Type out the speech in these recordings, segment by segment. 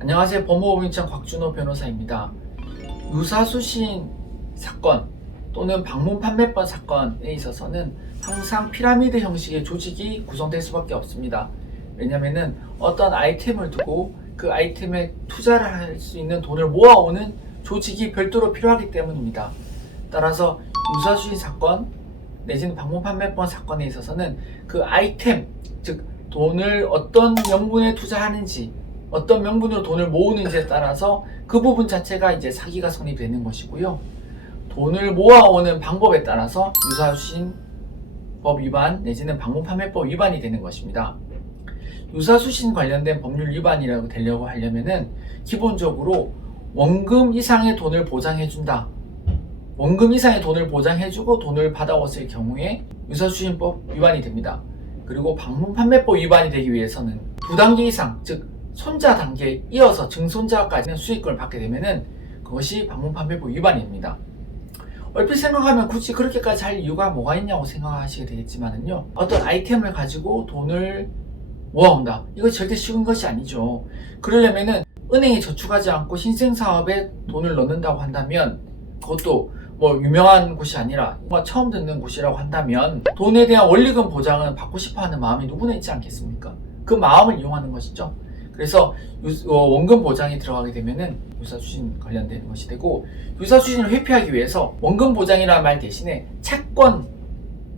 안녕하세요. 법무법인청 곽준호 변호사입니다. 유사수신 사건 또는 방문 판매권 사건에 있어서는 항상 피라미드 형식의 조직이 구성될 수밖에 없습니다. 왜냐면은 어떤 아이템을 두고 그 아이템에 투자를 할 수 있는 돈을 모아오는 조직이 별도로 필요하기 때문입니다. 따라서 유사수신 사건 내지는 방문 판매권 사건에 있어서는 그 아이템 즉 돈을 어떤 명분에 투자하는지 어떤 명분으로 돈을 모으는지에 따라서 그 부분 자체가 이제 사기가 성립되는 것이고요. 돈을 모아오는 방법에 따라서 유사수신법 위반 내지는 방문판매법 위반이 되는 것입니다. 유사수신 관련된 법률 위반이라고 되려고 하려면은 기본적으로 원금 이상의 돈을 보장해준다. 원금 이상의 돈을 보장해주고 돈을 받아왔을 경우에 유사수신법 위반이 됩니다. 그리고 방문 판매법 위반이 되기 위해서는 두 단계 이상, 즉 손자 단계에 이어서 증손자까지는 수익금을 받게 되면은 그것이 방문판매법 위반입니다. 얼핏 생각하면 굳이 그렇게까지 할 이유가 뭐가 있냐고 생각하시게 되겠지만은요. 어떤 아이템을 가지고 돈을 모아온다. 이거 절대 쉬운 것이 아니죠. 그러려면은 은행에 저축하지 않고 신생 사업에 돈을 넣는다고 한다면 그것도 뭐 유명한 곳이 아니라 뭔가 처음 듣는 곳이라고 한다면 돈에 대한 원리금 보장은 받고 싶어 하는 마음이 누구나 있지 않겠습니까? 그 마음을 이용하는 것이죠. 그래서 유- 어, 원금 보장이 들어가게 되면은 유사수신 관련되는 것이 되고 유사수신을 회피하기 위해서 원금 보장이라는 말 대신에 채권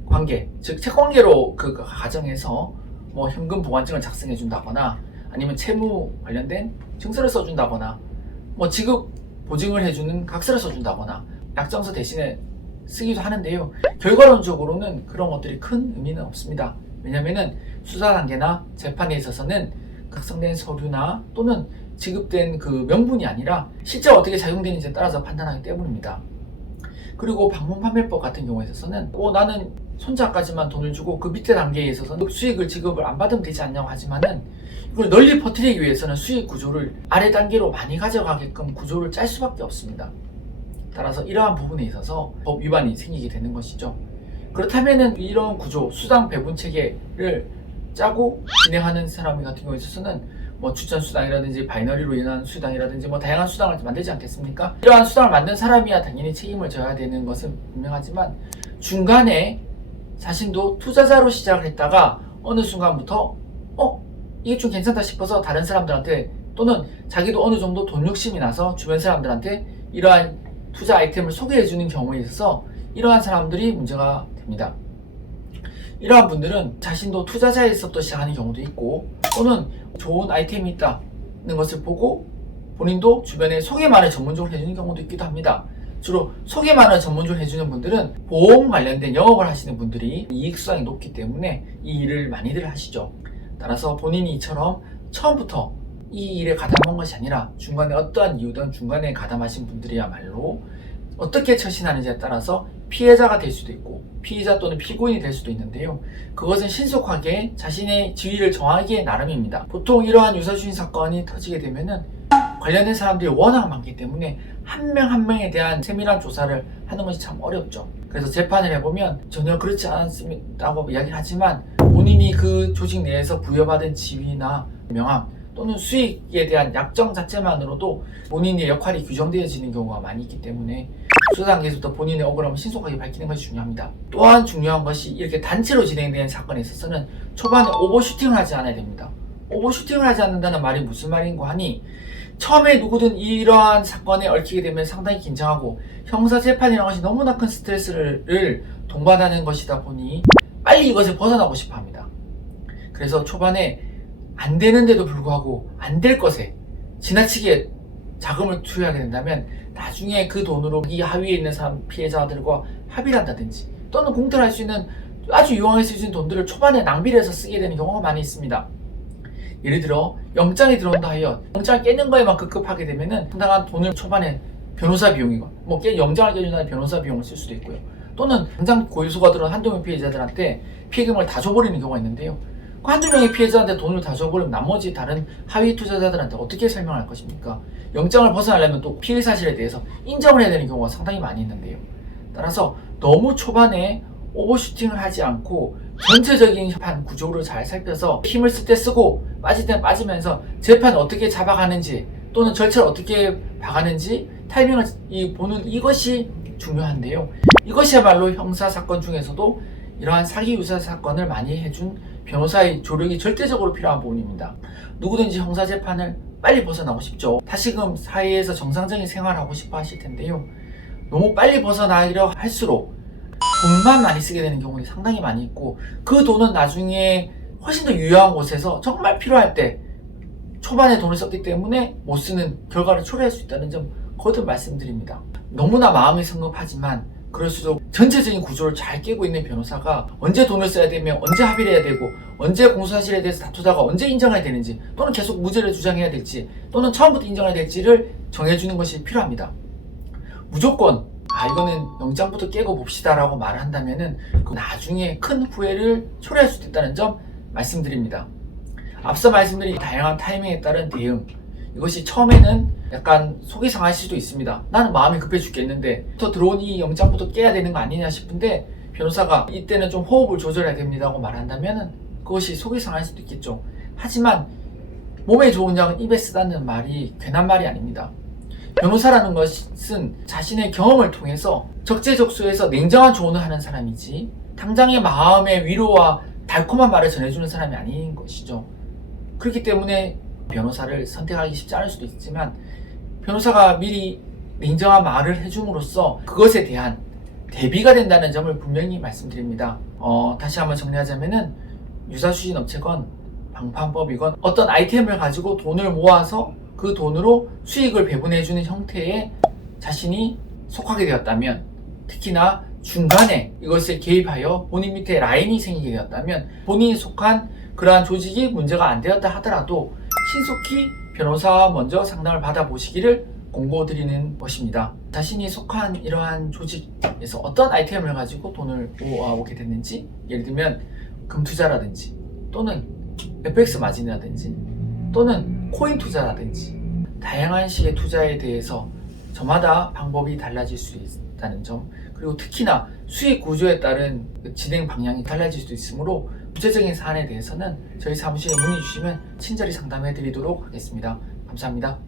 관계, 즉 채권계로 그 가정에서 뭐 현금 보관증을 작성해 준다거나 아니면 채무 관련된 증서를 써준다거나 뭐 지급 보증을 해주는 각서를 써준다거나 약정서 대신에 쓰기도 하는데요. 결과론적으로는 그런 것들이 큰 의미는 없습니다. 왜냐면은 수사 단계나 재판에 있어서는 각성된 서류나 또는 지급된 그 명분이 아니라 실제 어떻게 작용되는지에 따라서 판단하기 때문입니다. 그리고 방문 판매법 같은 경우에 있어서는 어, 나는 손자까지만 돈을 주고 그 밑에 단계에 있어서는 수익을 지급을 안 받으면 되지 않냐고 하지만은 이걸 널리 퍼뜨리기 위해서는 수익 구조를 아래 단계로 많이 가져가게끔 구조를 짤 수밖에 없습니다. 따라서 이러한 부분에 있어서 법 위반이 생기게 되는 것이죠. 그렇다면은 이런 구조, 수당 배분 체계를 짜고 진행하는 사람 같은 경우에 있어서는 뭐 추천 수당이라든지 바이너리로 인한 수당이라든지 뭐 다양한 수당을 만들지 않겠습니까? 이러한 수당을 만든 사람이야 당연히 책임을 져야 되는 것은 분명하지만 중간에 자신도 투자자로 시작을 했다가 어느 순간부터 어 이게 좀 괜찮다 싶어서 다른 사람들한테 또는 자기도 어느 정도 돈 욕심이 나서 주변 사람들한테 이러한 투자 아이템을 소개해 주는 경우에 있어서 이러한 사람들이 문제가 됩니다. 이러한 분들은 자신도 투자자에서부터 시작하는 경우도 있고 또는 좋은 아이템이 있다는 것을 보고 본인도 주변에 소개만을 전문적으로 해주는 경우도 있기도 합니다. 주로 소개만을 전문적으로 해주는 분들은 보험 관련된 영업을 하시는 분들이 이익 수당이 높기 때문에 이 일을 많이들 하시죠. 따라서 본인이 이처럼 처음부터 이 일에 가담한 것이 아니라 중간에 어떠한 이유든 중간에 가담하신 분들이야말로 어떻게 처신하는지에 따라서 피해자가 될 수도 있고 피의자 또는 피고인이 될 수도 있는데요. 그것은 신속하게 자신의 지위를 정하기에 나름입니다. 보통 이러한 유사주인 사건이 터지게 되면은 관련된 사람들이 워낙 많기 때문에 한명한 명에 대한 세밀한 조사를 하는 것이 참 어렵죠. 그래서 재판을 해보면 전혀 그렇지 않았다고 이야기를 하지만 본인이 그 조직 내에서 부여받은 지위나 명함 또는 수익에 대한 약정 자체만으로도 본인의 역할이 규정되어지는 경우가 많이 있기 때문에 수사 단계에서부터 본인의 억울함을 신속하게 밝히는 것이 중요합니다. 또한 중요한 것이 이렇게 단체로 진행되는 사건에 있어서는 초반에 오버슈팅을 하지 않아야 됩니다. 오버슈팅을 하지 않는다는 말이 무슨 말인고 하니 처음에 누구든 이러한 사건에 얽히게 되면 상당히 긴장하고 형사재판이라는 것이 너무나 큰 스트레스를 동반하는 것이다 보니 빨리 이것을 벗어나고 싶어 합니다. 그래서 초반에 안 되는데도 불구하고 안 될 것에 지나치게 자금을 투여하게 된다면 나중에 그 돈으로 이 하위에 있는 사람 피해자들과 합의를 한다든지 또는 공탈할 수 있는 아주 쓸수 있는 돈들을 초반에 낭비를 해서 쓰게 되는 경우가 많이 있습니다. 예를 들어 영장이 들어온다 하여 영장을 깨는 거에만 급급하게 되면은 상당한 돈을 초반에 변호사 비용이고 뭐 깨- 영장을 깨준다는 변호사 비용을 쓸 수도 있고요. 또는 당장 고유수가 들어온 명 피해자들한테 피해금을 다 줘버리는 경우가 있는데요. 그 한두 명의 피해자한테 돈을 다 줘버리면 나머지 다른 하위 투자자들한테 어떻게 설명할 것입니까? 영장을 벗어나려면 또 피해 사실에 대해서 인정을 해야 되는 경우가 상당히 많이 있는데요. 따라서 너무 초반에 오버슈팅을 하지 않고 전체적인 재판 구조를 잘 살펴서 힘을 쓸 때 쓰고 빠질 때 빠지면서 재판 어떻게 잡아가는지 또는 절차를 어떻게 봐가는지 타이밍을 이 보는 이것이 중요한데요. 이것이야말로 형사 사건 중에서도 이러한 사기 유사 사건을 많이 해준 변호사의 조력이 절대적으로 필요한 부분입니다. 누구든지 형사 재판을 빨리 벗어나고 싶죠. 다시금 사회에서 정상적인 생활하고 싶어 하실 텐데요. 너무 빨리 벗어나려 할수록 돈만 많이 쓰게 되는 경우는 상당히 많이 있고 그 돈은 나중에 훨씬 더 유효한 곳에서 정말 필요할 때 초반에 돈을 썼기 때문에 못 쓰는 결과를 초래할 수 있다는 점 거듭 말씀드립니다. 너무나 마음이 성급하지만 그럴수록 전체적인 구조를 잘 깨고 있는 변호사가 언제 돈을 써야 되며 언제 합의를 해야 되고 언제 공소사실에 대해서 다투다가 언제 인정해야 되는지 또는 계속 무죄를 주장해야 될지 또는 처음부터 인정해야 될지를 정해주는 것이 필요합니다. 무조건 아 이거는 영장부터 깨고 봅시다라고 말을 한다면은 그 나중에 큰 후회를 초래할 수도 있다는 점 말씀드립니다. 앞서 말씀드린 다양한 타이밍에 따른 대응 이것이 처음에는 약간 속이 상할 수도 있습니다. 나는 마음이 급해 죽겠는데 더 들어온 이 영장부터 깨야 되는 거 아니냐 싶은데 변호사가 이때는 좀 호흡을 조절해야 됩니다고 말한다면은 그것이 속이 상할 수도 있겠죠. 하지만 몸에 좋은 약은 입에 쓰다는 말이 괜한 말이 아닙니다. 변호사라는 것은 자신의 경험을 통해서 적재적소에서 냉정한 조언을 하는 사람이지 당장의 마음의 위로와 달콤한 말을 전해주는 사람이 아닌 것이죠. 그렇기 때문에 변호사를 선택하기 쉽지 않을 수도 있지만 변호사가 미리 냉정한 말을 해줌으로써 그것에 대한 대비가 된다는 점을 분명히 말씀드립니다. 어, 다시 한번 정리하자면은 유사수신 업체건 방판법이건 어떤 아이템을 가지고 돈을 모아서 그 돈으로 수익을 배분해주는 형태의 자신이 속하게 되었다면 특히나 중간에 이것을 개입하여 본인 밑에 라인이 생기게 되었다면 본인이 속한 그러한 조직이 문제가 안 되었다 하더라도 신속히 변호사와 먼저 상담을 받아보시기를 공고드리는 것입니다. 자신이 속한 이러한 조직에서 어떤 아이템을 가지고 돈을 모아오게 됐는지 예를 들면 금 투자라든지 또는 FX 마진이라든지 또는 코인 투자라든지 다양한 식의 투자에 대해서 저마다 방법이 달라질 수 있다는 점 그리고 특히나 수익 구조에 따른 그 진행 방향이 달라질 수도 있으므로 구체적인 사안에 대해서는 저희 사무실에 문의 주시면 친절히 상담해 드리도록 하겠습니다. 감사합니다.